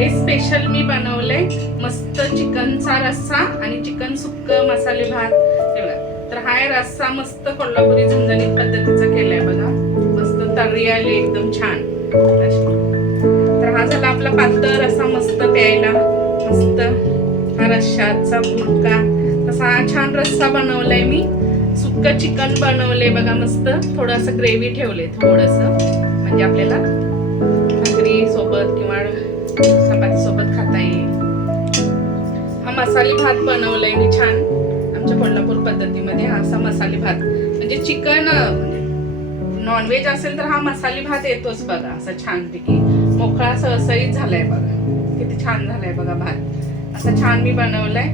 Sunday special मी बनवलंय मस्त चिकनचा रस्सा आणि चिकन सुक्क मसाले भात. तर हा आहे रस्सा मस्त कोल्हापुरी झणझणीत पद्धतीचा केलाय बघा. मस्त तर्री आली एकदम छान. तर हा झाला आपला पातळ रस्सा मस्त प्यायला. मस्त हा रश्शाचा मुटका तसा हा छान रस्सा बनवलाय मी. सुक्क चिकन बनवले बघा मस्त. थोडंसं ग्रेव्ही ठेवले थोडंसं. म्हणजे आपल्याला भाकरी सोबत किंवा चपाती सोबत खाता येईल हा मसाले भात बनवलाय मी छान. आमच्या कोल्हापूर पद्धतीमध्ये हा असा मसाले भात. म्हणजे चिकन म्हणजे नॉनव्हेज असेल तर हा मसाले भात येतोच बघा असा छानपैकी. मोकळा सहसळीत झालाय बघा. किती छान झालाय बघा भात. असा छान मी बनवलाय.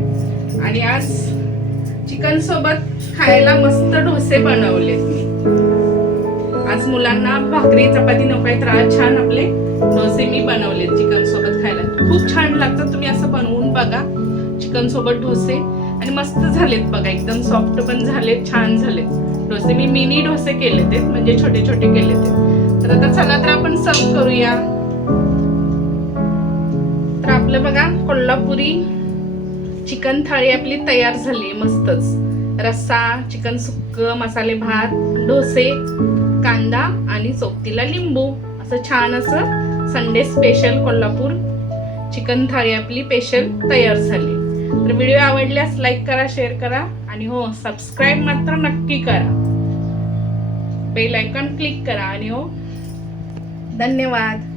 आणि आज चिकन सोबत खायला मस्त डोसे बनवलेत मी. आज मुलांना भाकरी चपाती नको तर आज छान आपले. डोसे मी बनवलेत चिकन सोबत खायला. खूप छान लागतात तुम्ही असं बनवून बघा. चिकन सोबत डोसे. आणि मस्त झालेत बघा एकदम सॉफ्ट पण झालेत छान झालेत. डोसे मी मिनी डोसे केले ते म्हणजे छोटे छोटे केले ते. तर आता चला तर आपण सर्व करूया. तर आपलं बघा कोल्हापुरी चिकन थाळी आपली तयार झाली मस्तच. रस्सा चिकन सुक्क मसाले भात डोसे कांदा आणि सोबतीला लिंबू. असं छान असं संडे स्पेशल कोल्हापूर. चिकन थाळी आपली स्पेशल तयार झाली. तर व्हिडिओ आवडल्यास लाईक करा शेअर करा आणि हो सबस्क्राईब मात्र नक्की करा. बेल आयकॉन क्लिक करा आणि हो. धन्यवाद.